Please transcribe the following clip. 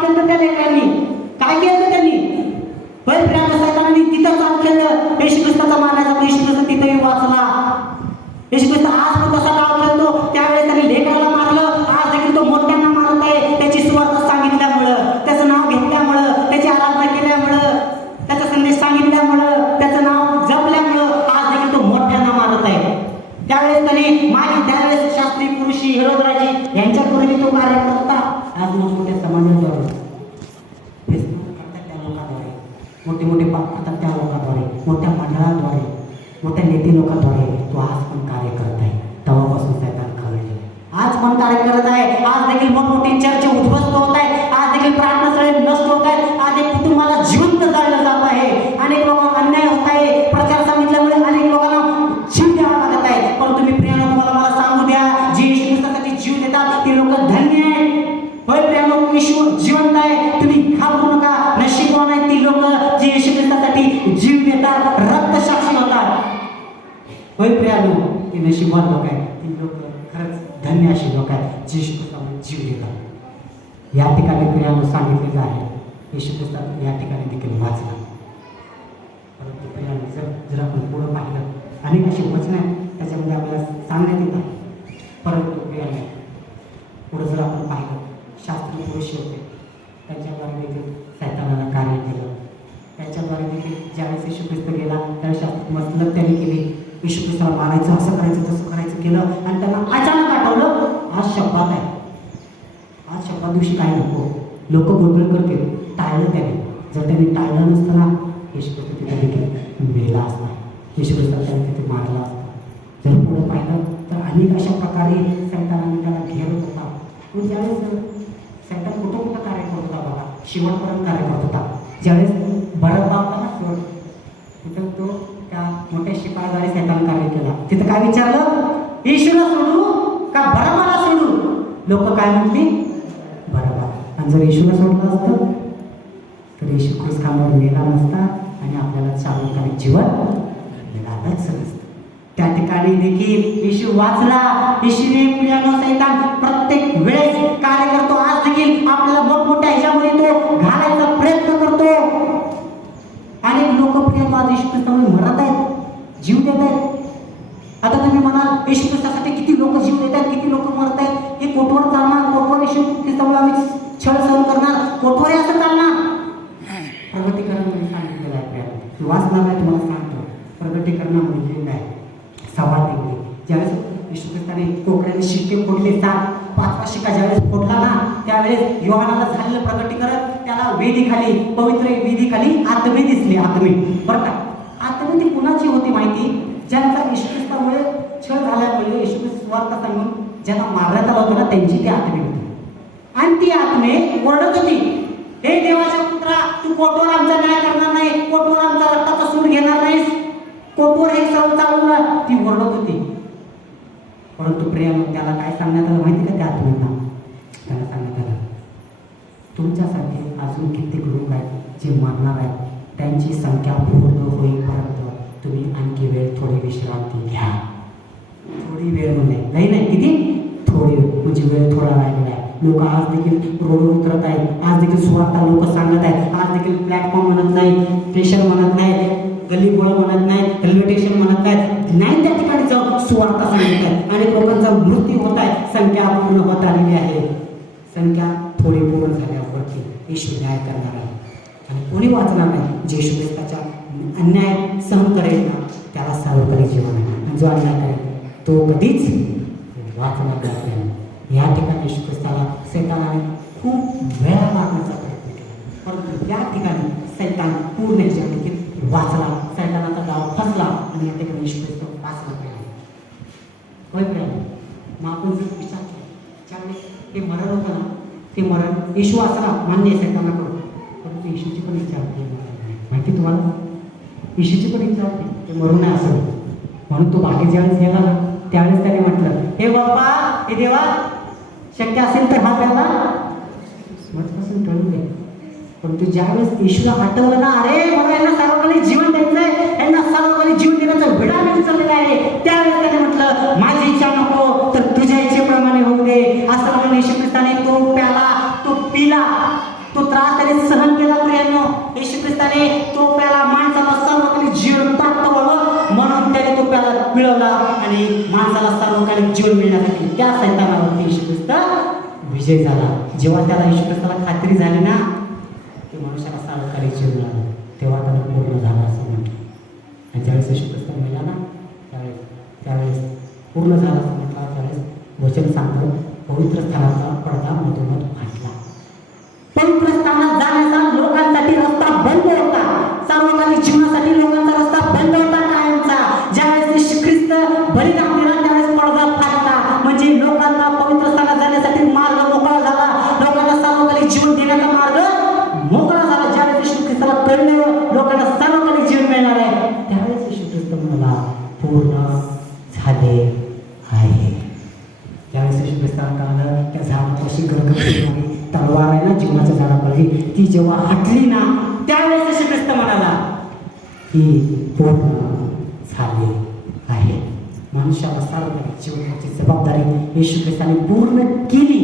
केलं त्या लेकरांनी, काय केलं त्यांनी? होय प्रियांनो, सैतानाने तिथं काम केलं. येशू ख्रिस्ताचा मारण्याचा येशू ख्रिस्त तिथंही वाचला. येशू ख्रिस्त आज पण कसा डाव खेळतो, त्यावेळेस त्यांनी लेकराला मारलं, आज देखील तो मोठ्यांना मारत आहे. त्याची सुवार्थ सांगितल्यामुळं, त्याचं नाव घेतल्यामुळं, त्याची आराधना केल्यामुळं, त्याचा संदेश सांगितल्यामुळं, त्याचं नाव जपल्यामुळं आज देखील तो मोठ्यांना मारत आहे. त्यावेळेस त्यावेळेस शास्त्री पुरुषी हेरोद राजे यांच्या पूर्वी तो कार्य करता. आज मोठमोठ्या समाजाद्वारे त्या लोकांद्वारे, मोठे मोठे पाप करतात त्या लोकांद्वारे, मोठ्या मंडळाद्वारे, मोठ्या नेते लोकांद्वारे तो आज पण कार्य करत आहे. तेव्हापासून सैतान खवळले, आज पण कार्य करत आहे. आज देखील मोठमोठी चर्चा उद्ध्वस्त होत आहे. आज देखील प्रार्थनास्थळे नष्ट होत आहेत. आज एक कुटुंबाला जिवंत जाळलं जात आहे. अनेक लोकांना अन्याय होत आहे. प्रचार सांगितल्यामुळे अनेक लोकांना जीव द्यावा लागत आहे. परंतु मी प्रियांनो तुम्हाला मला सांगू द्या, जे येशू ख्रिस्तासाठी जीव देतात ते लोक धन्य आहेत. होय प्रियांनो, येशू जिवंत आहे, तुम्ही घाबरू नका. नशीबवान आहेत ती लोक जे येशू ख्रिस्तासाठी जीव देतात, रक्त साक्षी होतात. होय प्रियांनो, ती नशीबवान लोक आहेत. ती लोक खरंच धन्य अशी लोक आहेत जे येशू ख्रिस्तामध्ये जीव देतात. या ठिकाणी प्रियांनो सांगितलेलं आहे, येशू ख्रिस्त या ठिकाणी देखील वाचला. परंतु प्रियांनो, जर आपण पुढं पाहिलं, अनेक अशी वचनं आहेत त्याच्यामध्ये आपल्याला सांगण्यात येत आहे. परंतु प्रियांनो, पुढं जर आपण पाहिलं, शास्त्री पुरुष होते, त्यांच्याद्वारे देखील सैतानाला कार्य केलं. त्यांच्याद्वारे देखील ज्यावेळेस येशू ख्रिस्त गेला त्यावेळेस शास्त्री मसलत त्यांनी केली. येशू ख्रिस्ताला मारायचं, असं करायचं, तसं करायचं केलं आणि त्यांना अचानक आठवलं, आज शब्दात आहे, आज शब्दात दिवशी काय नको. लोक गोंधळ करतील, टाळलं त्याने. जर त्यांनी टाळलं नसतं ना, येशू ख्रिस्त तिथे देखील मेला असता, येशू ख्रिस्ताला त्याने तिथे मारला असता. जर पुढे पाहिलं तर अनेक अशा प्रकारे सैतानाने त्याला घेरत होता. पण ज्यावेळेस सैतान कुठं कार्य करत होता बघा, शेवटपर्यंत कार्य करत होता. ज्यावेळेस बरब्बा होता ना शेवट, तिथं तो त्या मोठ्या शिपायाद्वारे सैतान कार्य केला. तिथं काय विचारलं, येशूला सोडू का बरब्बाला सोडू? लोक काय म्हणली, बरब्बा. आणि जर येशूला सोडलं असतं तर येशू ख्रिस्तावर मेला नसता आणि आपल्याला चालूकालिक जीवन मिळालंच नसतं. त्या ठिकाणी देखील येशू वाचला. येशूने प्रियांनो, सैतान प्रत्येक वेळेस कार्य करतो. आज देखील आपल्याला मोठमोठ्या ह्याच्यामध्ये तो घालायचा प्रयत्न करतो. अनेक लोक प्रियांनो आज येशू ख्रिस्तामुळे मरत आहेत, जीव देत आहेत. आता तुम्ही म्हणाल, येशू ख्रिस्तासाठी किती लोक जीव देत आहेत, किती लोक मरत आहेत, हे कोटवर चालणार? कोटवर येशू ख्रिस्तामुळे आम्ही छळ सहन करणार? कोटवर असं चालणार? प्रगटीकरणामध्ये सांगितलेलं आहे प्रियांनो, वाचणार नाही तुम्हाला सांगतो. प्रगटीकरणामध्ये लिहिलं आहे 6 टेकडी. ज्यावेळेस येशू ख्रिस्ताने कोकऱ्याने शिक्के फोडले, 5वा शिक्का ज्यावेळेस फोडला ना, त्यावेळेस योहानाला झालेलं प्रगटीकरण, त्याला वेदीखाली, पवित्र वेदीखाली आत्मे दिसले. आत्मे बरं का, आत्मे ती कुणाची होती माहिती? ज्यांचा येशू ख्रिस्तामुळे छळ झाल्यामुळे येशू ख्रिस्त सुवार्ता सांगून ज्यांना मारण्यात आलं होतं ना, त्यांची ती आत्मे होती. आणि ती आत्मे ओरडत होती, हे देवाच्या पुत्रा, तू कोटवर आमचा न्याय करणार नाही, कोटवर आमचा रक्ताचा सूड घेणार नाहीस, कोटवर हे सर्व चालवणार, ती ओरडत होती. परंतु प्रियांनो, त्याला काय सांगण्यात आलं माहिती का? त्या आत्म्यांना त्याला सांगण्यात आलं, तुमच्यासाठी अजून कित्येक लोक आहेत जे मरणार आहेत, त्यांची संख्या पूर्ण होईपर्यंत तुम्ही आणखी वेळ, थोडी विश्रांती घ्या. थोडी वेळ म्हणजे नाही नाही, किती? थोडी, म्हणजे वेळ थोडा राहिलेला आहे. लोक आज देखील रोडवर उतरत आहेत, आज देखील सुवार्ता लोक सांगत आहेत, आज देखील प्लॅटफॉर्म म्हणत नाही, स्टेशन म्हणत नाही, गल्ली गोळ म्हणत नाही, रेल्वे स्टेशन म्हणत नाही, त्या ठिकाणी जाऊन सुवार्ता सांगत आहेत. अनेक लोकांचा मृत्यू होत आहे, संख्या पूर्ण होत आलेली आहे. संख्या थोडी पूर्ण झाल्यावरती येशू न्याय करणार आहे आणि कोणी वाचणार नाही. जे येशू ख्रिस्ताच्या अन्याय सहन करेल ना, त्याला सार्वकालिक जीवन आहे. आणि जो अन्याय करेल तो कधीच वाचणार नाही. या ठिकाणी येशू ख्रिस्ताला सैतानाने खूप वेळा मारण्याचा प्रयत्न केला, परंतु या ठिकाणी सैतान पूर्ण देखील वाचला. सैतानाचा डाव फसला आणि या ठिकाणी येशू ख्रिस्त वाचला गेला. होय प्रियांनो, मग आपण जर विचार केला, ज्यावेळेस ते मरण होतं ना, ते मरण येशू वाचला, मान्य आहे सैतानाकडून, परंतु येशूची पण इच्छा होती माहिती तुम्हाला? येशूची पण इच्छा होती ते मरू नये असं, म्हणून तो बाकी ज्यावेळेस गेला ना, त्यावेळेस त्याने म्हटलं, हे बाप्पा, हे देवा, शक्य असेल तर हा त्याला मजपासून टळून दे. परंतु ज्यावेळेस येशूला आठवलं ना, अरे मला यांना सार्वकालिक जीवन द्यायचंय, यांना सार्वकालिक जीवन देण्याचा विडा मी उचललेला आहे, त्यावेळेस त्याने म्हटलं, माझी इच्छा नको तर तुझ्या इच्छेप्रमाणे होऊ दे. असं म्हणून येशू ख्रिस्ताने तो प्याला, तो पिला, तो त्रास त्याने सहन केला प्रियांनो. येशू ख्रिस्ताने तो प्याला माणसाला सर्वकालिक जीवन प्राप्त व्हावं म्हणून त्याने तो प्याला पिळवला आणि माणसाला सर्वकालिक जीवन मिळण्यासाठी त्या सैतानावरती येशू ख्रिस्त विजय झाला. जेव्हा त्याला येशू ख्रिस्ताला खात्री झाली ना की मनुष्याला सर्वकालिक जीवन मिळालं तेव्हा त्याला पूर्ण झालं असं म्हटलं. आणि ज्यावेळेस येशू ख्रिस्त मिळाला ना त्यावेळेस पूर्ण झालं असं म्हटलं. त्यावेळेस वचन सांगतं पवित्र स्थानाचा पडदा मधोमध फाटला. पवित्र स्थानात जाण्याचा लोकांसाठी रस्ता बंद होता. सार्वकालिक जीवनासाठी लोकांचा रस्ता बंद होता कायमचा. ज्यावेळेस येशू ख्रिस्त बलिदान दिला त्यावेळेस पडदा फाटला. म्हणजे लोकांना पवित्र स्थानात जाण्यासाठी मार्ग मोकळा झाला. लोकांना सार्वकालिक जीवन देण्याचा मार्ग मोकळा झाला. ज्यावेळेस येशू ख्रिस्ताला कळलं लोकांना सार्वकालिक जीवन मिळणार आहे त्यावेळेस येशू ख्रिस्त म्हणाला पूर्ण झाले आहे. त्यावेळेस येशू ख्रिस्ताला कळलं त्या झाडापाशी गरगरणारी तलवार आहे ना जीवनाच्या झाडापाशी ती जेव्हा हटली ना त्यावेळेस येशू ख्रिस्त म्हणाला की पूर्ण झाले आहे. मनुष्याला सार्वकालिक जीवनाची जबाबदारी येशू ख्रिस्ताने पूर्ण केली.